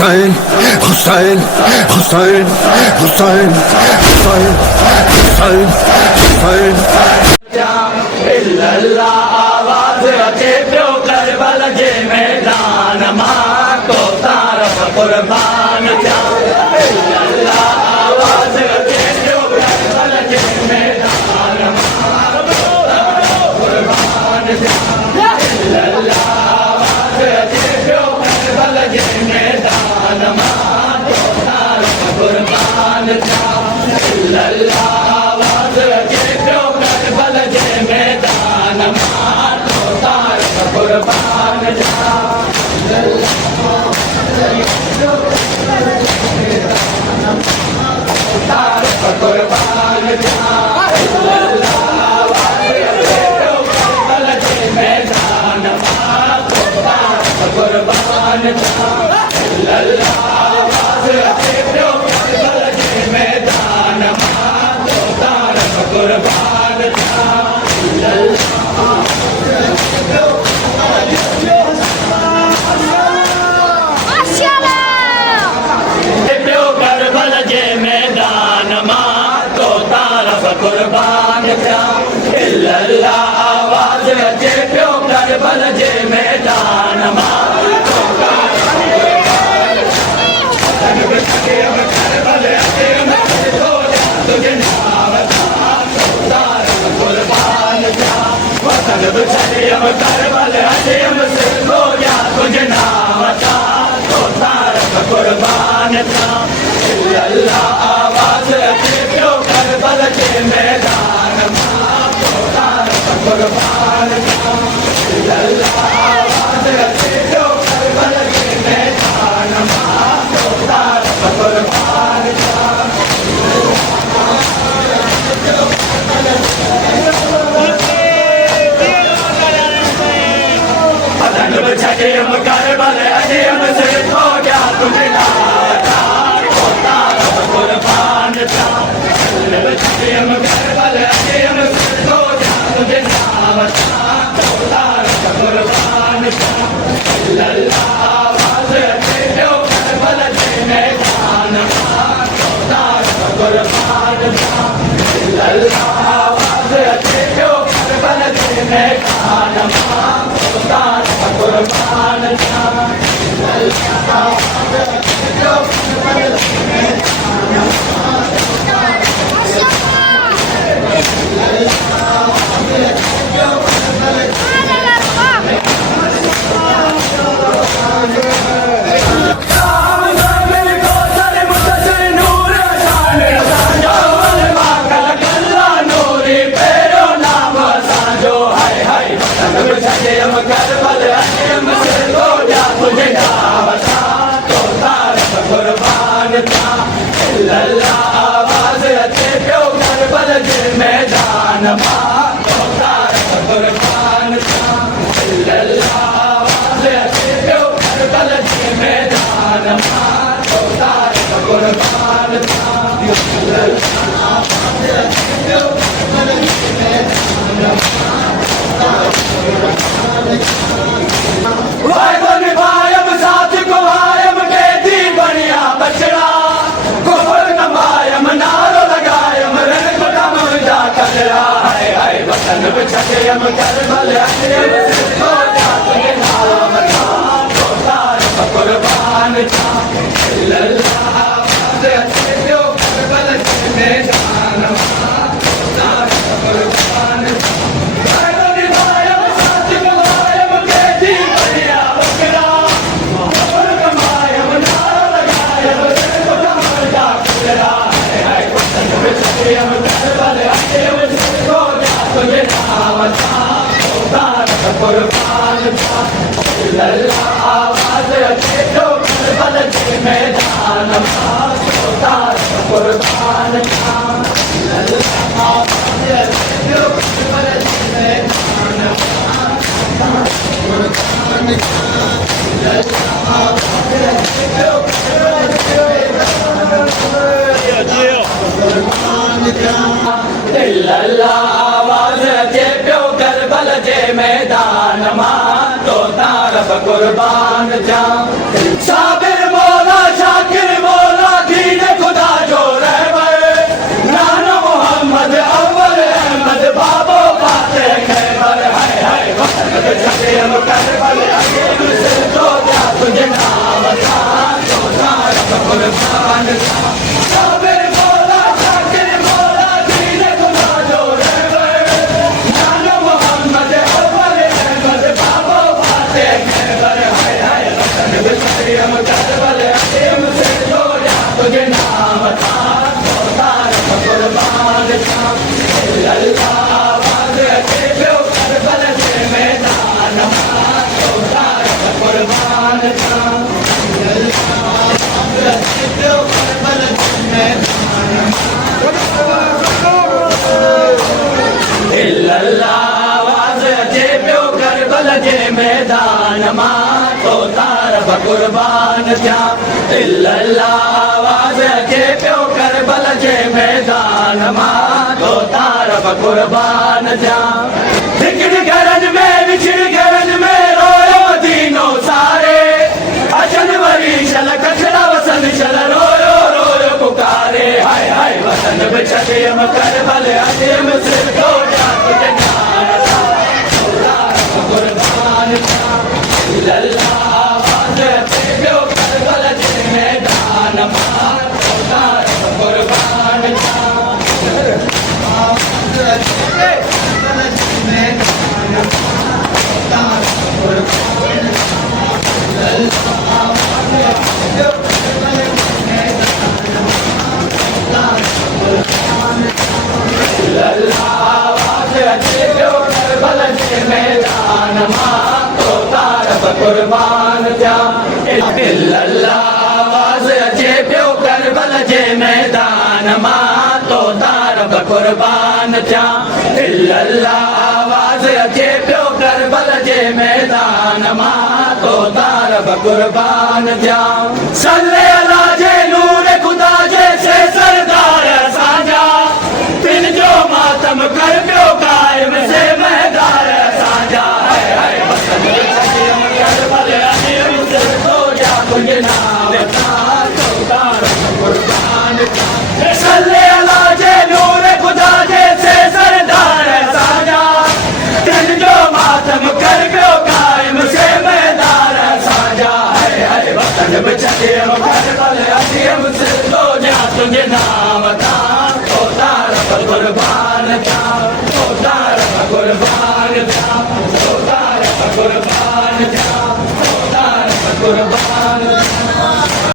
Hussein, Hussein, Hussein, Hussein, Hussein, Hussein, Hussein. इल्लल्लाह आवाज़ अचे पियो करबल जे मैदान मां को तारफ़ कुर्बान थिया इल्लल्लाह आवाज़ अचे पियो करबल जे मैदान मां को तारफ़ कुर्बान थिया इल्लल्लाह आवाज़ अचे पियो करबल जे मैदान मां को तारफ़ कुर्बान थिया इल्लल्लाह आवाज़ अचे पियो करबल जे मैदान मां को तारफ़ कुर्बान थिया तारफ़ कुर्बान थिया आवाज़ अचे पियो करबल जे मैदान मां को तारफ़ कुर्बान थिया आवाज़ अचे पियो करबल जे मैदान मां को तारफ़ कुर्बान थिया पियो करबल जे मैदान मां को तारफ़ कुर्बान थिया इल्लल्लाह आवाज़ अचे पियो करबल जे मैदान मां को तारफ़ कुर्बान करबल अचे तुझे नाम तारफ़ कुर्बान थिया वतन छॾियम करबल अचेम सिंधो या तुझे नाम तो तारफ़ कुर्बान थिया इल्लल्लाह आवाज़ अचे पियो करबल जे मैदान मां को तारफ़ कुर्बान थिया इल्लल्लाह आवाज़ अचे पियो करबल जे मैदान मां को तारफ़ कुर्बान थिया छॾियम करबल अचेम सिंधो या तुझे नाम तो तारफ़ कुर्बान थिया छॾियम करबल अचेम सिंधो या तुझे नाम तो तारफ़ कुर्बान थिया इल्लल्लाह आवाज़ अचे पियो करबल जे मैदान मां को तारफ़ कुर्बान थिया इल्लल्लाह आवाज़ अचे पियो करबल जे मैदान मां को तारफ़ कुर्बान थिया इल्लल्लाह आवाज़ अचे पियो करबल जे मैदान मां को तारफ़ छॾियम करबल अचेम सिंधो या तुझे नाम तो तारफ़ कुर्बान थिया इल्लल्लाह आवाज़ अचे पियो करबल जे मैदान मां को तारफ़ कुर्बान थिया इल्लल्लाह आवाज़ अचे पियो करबल जे मैदान मां को तारफ़ कुर्बान थिया इल्लल्लाह आवाज़ अचे पियो करबल जे मैदान मां वायदो निभायम साथ को आयम कैदी बनिया बचड़ा कुफर कमायम नारो लगायम रण कदम जा कचरा हाय हाय वतन छॾियम करबल अचेम सिंधो या तुझे नाम तो तारफ़ कुर्बान थिया इल्लल्लाह आवाज़ अचे पियो करबल जे मैदान मां को तारफ़ कुर्बान थिया छॾियम करबल अचेम सिंधो या तुझे नाम तो तारफ़ कुर्बान थिया इल्लल्लाह आवाज़ अचे पियो करबल जे मैदान मां को तारफ़ कुर्बान थिया इल्लल्लाह आवाज़ अचे पियो करबल जे मैदान मां को तारफ़ कुर्बान थिया इल्लल्लाह आवाज़ अचे पियो करबल जे मैदान इल्लल्लाह आवाज़ अचे पियो करबल जे मैदान मां तो तारफ़ कुर्बान थिया साबिर मौला कुर्बान था काबिल मौला शाकिर मौला दीन खुदा जो रहबर नानो मोहम्मद अव्वल अहमद बाबो बाते खैबर हाय हाय वतन बिसरियम करबल अकीम से जोड़ा तुझे नाम था तार कुर्बान था अल्लाह आवाज़ अचे पियो करबल जे मैदान मां तो तार कुर्बान था आवाज़ अचे पियो करबल जे मैदान मां तो तार कुर्बान थिया आवाज़ अचे पियो करबल जे मैदान मां तो तार कुर्बान थिया हिकिड़े घरनि में विछड़ घरनि में रोयो मदीनो सारे अचन वरी शल कचरा वसन शल रोयो रोयो पुकारे हाय हाय वतन बिछड़ियम करबल अकीम सिर तोड़ा तुझे नाम था तार कुर्बान था आवाज़ अचे पियो करबल जे मैदान मां तो तार कुर्बान था आवाज़ अचे पियो करबल जे मैदान मां तो तार कुर्बान आवाज़ अचे पियो करबल जे मैदान मां तो तार कुर्बान थिया आवाज़ अचे पियो करबल जे मैदान मां तो तार कुर्बान थिया आवाज़ अचे पियो करबल जे मैदान मां तो तार कुर्बान थिया सल्ले अला जे नूर खुदा जे से सरदार असांजा तिन जो मातम कर पियो कायम से मैदार असांजा हाय हाय वतन बिछड़ियम करबल अकीम सिर तोड़ा तुझे नाम था तो तार कुर्बान था सल्ले अला जे नूर खुदा जे से सरदार असांजा तिन जो मातम कर पियो कायम से मैदार असांजा हाय हाय वतन बिछड़ियम करबल अकीम सिर तोड़ा तुझे नाम था तो तार कुर्बान था तो तार कुर्बान था तो तार कुर्बान था तो तार कुर्बान